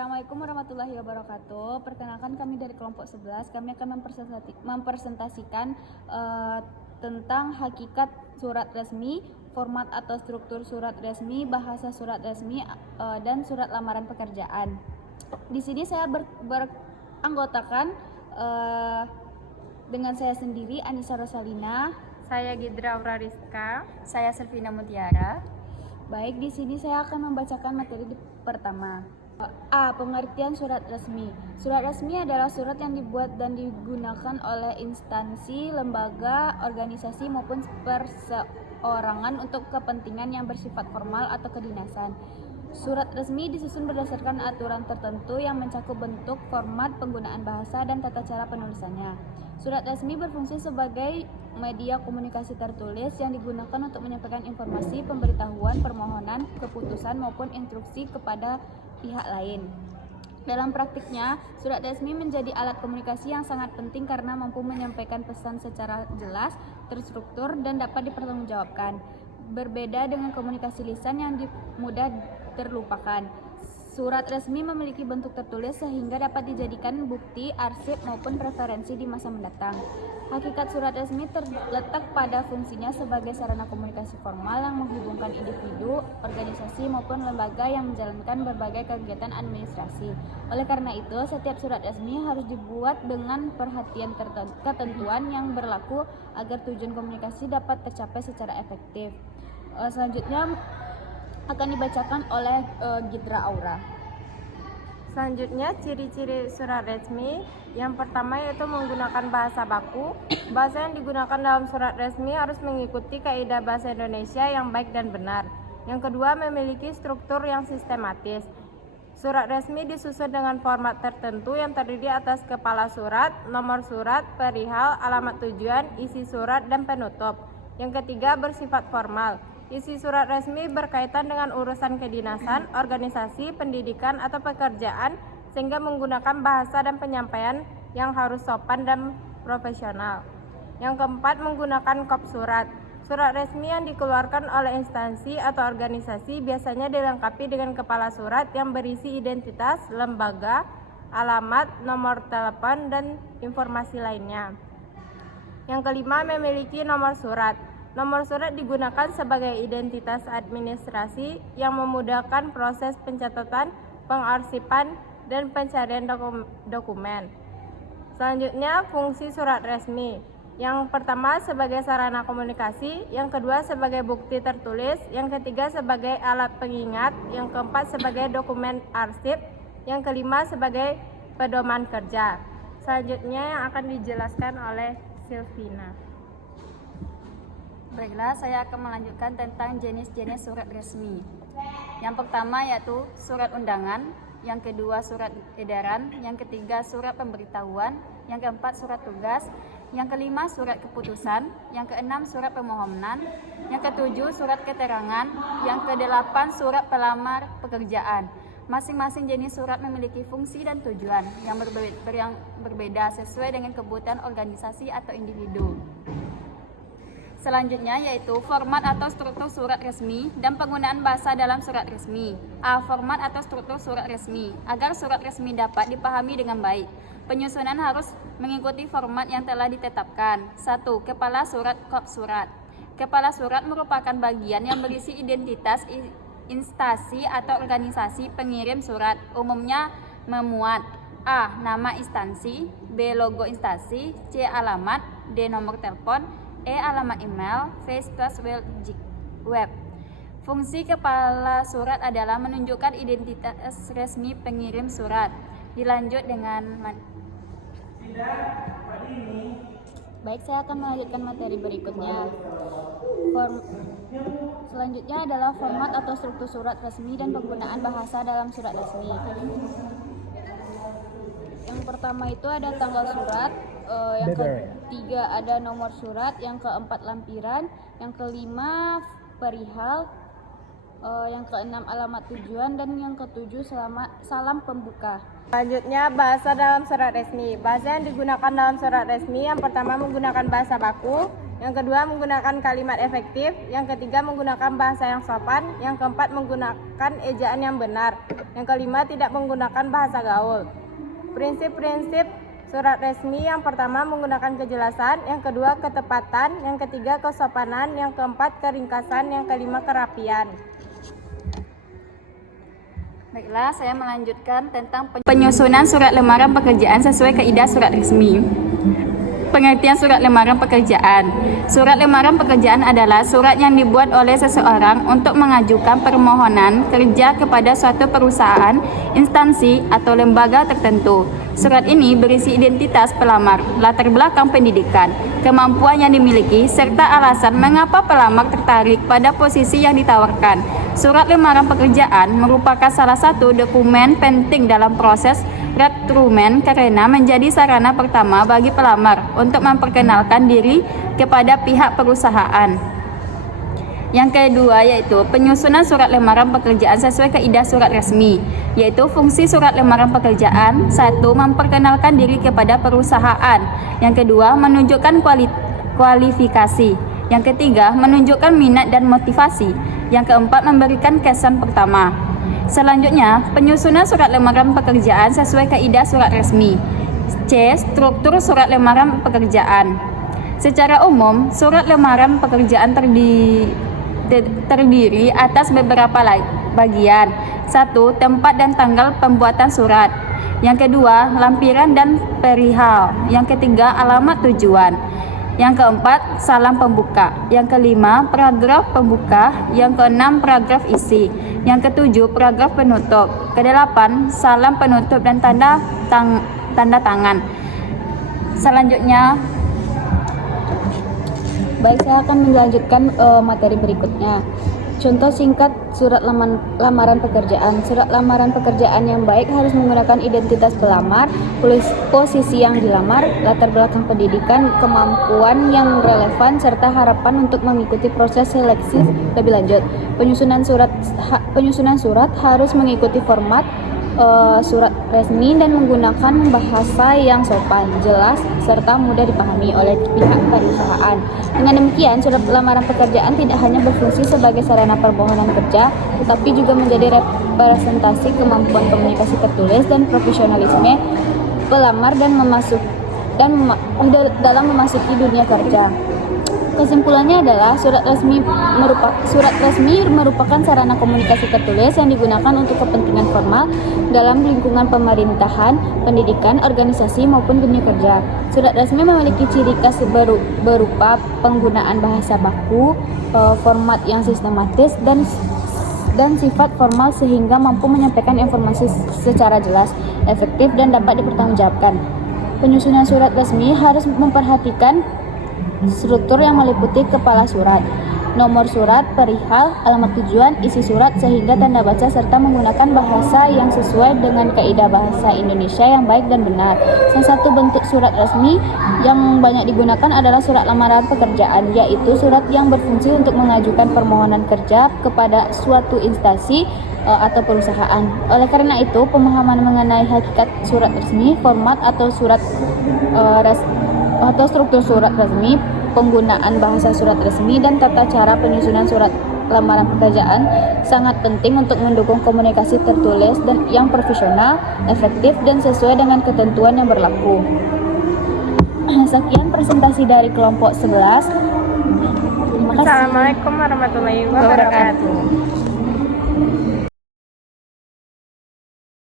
Assalamualaikum warahmatullahi wabarakatuh. Perkenalkan, kami dari kelompok 11. Kami akan mempresentasikan tentang hakikat surat resmi, format atau struktur surat resmi, bahasa surat resmi, dan surat lamaran pekerjaan. Di sini saya beranggotakan dengan saya sendiri, Anissa Rosalina. Saya Gidra Aura Rizka. Saya Selvina Mutiara. Baik, di sini saya akan membacakan materi pertama. A. Pengertian surat resmi. Surat resmi adalah surat yang dibuat dan digunakan oleh instansi, lembaga, organisasi maupun perseorangan untuk kepentingan yang bersifat formal atau kedinasan. Surat resmi disusun berdasarkan aturan tertentu yang mencakup bentuk, format, penggunaan bahasa, dan tata cara penulisannya. Surat resmi berfungsi sebagai media komunikasi tertulis yang digunakan untuk menyampaikan informasi, pemberitahuan, permohonan, keputusan, maupun instruksi kepada pihak lain. Dalam praktiknya, surat resmi menjadi alat komunikasi yang sangat penting karena mampu menyampaikan pesan secara jelas, terstruktur, dan dapat dipertanggungjawabkan. Berbeda dengan komunikasi lisan yang mudah terlupakan. Surat resmi memiliki bentuk tertulis sehingga dapat dijadikan bukti, arsip, maupun referensi di masa mendatang. Hakikat surat resmi terletak pada fungsinya sebagai sarana komunikasi formal yang menghubungkan individu, organisasi, maupun lembaga yang menjalankan berbagai kegiatan administrasi. Oleh karena itu, setiap surat resmi harus dibuat dengan perhatian ketentuan yang berlaku agar tujuan komunikasi dapat tercapai secara efektif. Selanjutnya akan dibacakan oleh Gidra Aura. Selanjutnya, ciri-ciri surat resmi. Yang pertama yaitu menggunakan bahasa baku. Bahasa yang digunakan dalam surat resmi harus mengikuti kaidah bahasa Indonesia yang baik dan benar. Yang kedua, memiliki struktur yang sistematis. Surat resmi disusun dengan format tertentu yang terdiri atas kepala surat, nomor surat, perihal, alamat tujuan, isi surat, dan penutup. Yang ketiga, bersifat formal. Isi surat resmi berkaitan dengan urusan kedinasan, organisasi, pendidikan, atau pekerjaan sehingga menggunakan bahasa dan penyampaian yang harus sopan dan profesional. Yang keempat, menggunakan kop surat. Surat resmi yang dikeluarkan oleh instansi atau organisasi biasanya dilengkapi dengan kepala surat yang berisi identitas, lembaga, alamat, nomor telepon, dan informasi lainnya. Yang kelima, memiliki nomor surat. Nomor surat digunakan sebagai identitas administrasi yang memudahkan proses pencatatan, pengarsipan, dan pencarian dokumen. Selanjutnya, fungsi surat resmi. Yang pertama sebagai sarana komunikasi, yang kedua sebagai bukti tertulis, yang ketiga sebagai alat pengingat, yang keempat sebagai dokumen arsip, yang kelima sebagai pedoman kerja. Selanjutnya yang akan dijelaskan oleh Selvina. Baiklah, saya akan melanjutkan tentang jenis-jenis surat resmi. Yang pertama yaitu surat undangan, yang kedua surat edaran, yang ketiga surat pemberitahuan, yang keempat surat tugas, yang kelima surat keputusan, yang keenam surat permohonan, yang ketujuh surat keterangan, yang kedelapan surat pelamar pekerjaan. Masing-masing jenis surat memiliki fungsi dan tujuan yang berbeda sesuai dengan kebutuhan organisasi atau individu. Selanjutnya yaitu format atau struktur surat resmi dan penggunaan bahasa dalam surat resmi. A. Format atau struktur surat resmi. Agar surat resmi dapat dipahami dengan baik, penyusunan harus mengikuti format yang telah ditetapkan. 1. Kepala surat, kop surat. Kepala surat merupakan bagian yang berisi identitas instansi atau organisasi pengirim surat, umumnya memuat A. Nama instansi, B. Logo instansi, C. Alamat, D. Nomor telepon, E. Alamat email, Facebook, web. Fungsi kepala surat adalah menunjukkan identitas resmi pengirim surat. Dilanjut dengan Baik, saya akan melanjutkan materi berikutnya. Selanjutnya adalah format atau struktur surat resmi dan penggunaan bahasa dalam surat resmi. Yang pertama itu ada tanggal surat, yang ketiga ada nomor surat, yang keempat lampiran, yang kelima perihal, yang keenam alamat tujuan, dan yang ketujuh salam pembuka. Selanjutnya, bahasa dalam surat resmi. Bahasa yang digunakan dalam surat resmi yang pertama menggunakan bahasa baku, Yang kedua, menggunakan kalimat efektif. Yang ketiga, menggunakan bahasa yang sopan. Yang keempat, menggunakan ejaan yang benar. Yang kelima, tidak menggunakan bahasa gaul. Prinsip-prinsip surat resmi: yang pertama, menggunakan kejelasan. Yang kedua, ketepatan. Yang ketiga, kesopanan. Yang keempat, keringkasan. Yang kelima, kerapian. Baiklah, saya melanjutkan tentang penyusunan surat lamaran pekerjaan sesuai kaidah surat resmi. Pengertian surat lamaran pekerjaan. Surat lamaran pekerjaan adalah surat yang dibuat oleh seseorang untuk mengajukan permohonan kerja kepada suatu perusahaan, instansi, atau lembaga tertentu. Surat ini berisi identitas pelamar, latar belakang pendidikan, kemampuan yang dimiliki, serta alasan mengapa pelamar tertarik pada posisi yang ditawarkan. Surat lamaran pekerjaan merupakan salah satu dokumen penting dalam proses rekrutmen karena menjadi sarana pertama bagi pelamar untuk memperkenalkan diri kepada pihak perusahaan. Yang kedua yaitu penyusunan surat lamaran pekerjaan sesuai kaidah surat resmi, yaitu fungsi surat lamaran pekerjaan: 1. Memperkenalkan diri kepada perusahaan. Yang kedua, menunjukkan kualifikasi. Yang ketiga, menunjukkan minat dan motivasi. Yang keempat, memberikan kesan pertama. Selanjutnya, penyusunan surat lamaran pekerjaan sesuai kaidah surat resmi. C. Struktur surat lamaran pekerjaan. Secara umum, surat lamaran pekerjaan terdiri atas beberapa bagian. 1. Tempat dan tanggal pembuatan surat. Yang kedua, lampiran dan perihal. Yang ketiga, alamat tujuan. Yang keempat, salam pembuka. Yang kelima, paragraf pembuka. Yang keenam, paragraf isi. Yang ketujuh, paragraf penutup. Kedelapan, salam penutup dan tanda tangan. Selanjutnya, Baik, saya akan melanjutkan materi berikutnya. Contoh singkat surat lamaran pekerjaan. Surat lamaran pekerjaan yang baik harus menggunakan identitas pelamar, posisi yang dilamar, latar belakang pendidikan, kemampuan yang relevan, serta harapan untuk mengikuti proses seleksi lebih lanjut. Penyusunan surat harus mengikuti format surat resmi dan menggunakan bahasa yang sopan, jelas, serta mudah dipahami oleh pihak perusahaan. Dengan demikian, surat lamaran pekerjaan tidak hanya berfungsi sebagai sarana permohonan kerja, tetapi juga menjadi representasi kemampuan komunikasi tertulis dan profesionalisme pelamar dalam memasuki dunia kerja. Kesimpulannya adalah surat resmi merupakan sarana komunikasi tertulis yang digunakan untuk kepentingan formal dalam lingkungan pemerintahan, pendidikan, organisasi maupun dunia kerja. Surat resmi memiliki ciri khas berupa penggunaan bahasa baku, format yang sistematis dan sifat formal sehingga mampu menyampaikan informasi secara jelas, efektif dan dapat dipertanggungjawabkan. Penyusunan surat resmi harus memperhatikan struktur yang meliputi kepala surat, nomor surat, perihal, alamat tujuan, isi surat, sehingga tanda baca, serta menggunakan bahasa yang sesuai dengan kaidah bahasa Indonesia yang baik dan benar. Salah satu bentuk surat resmi yang banyak digunakan adalah surat lamaran pekerjaan, yaitu surat yang berfungsi untuk mengajukan permohonan kerja kepada suatu instansi atau perusahaan. Oleh karena itu, pemahaman mengenai hakikat surat resmi, format atau struktur surat resmi, penggunaan bahasa surat resmi, dan tata cara penyusunan surat lamaran pekerjaan sangat penting untuk mendukung komunikasi tertulis dan yang profesional, efektif, dan sesuai dengan ketentuan yang berlaku. Sekian presentasi dari kelompok 11. Terima kasih. Assalamualaikum warahmatullahi wabarakatuh.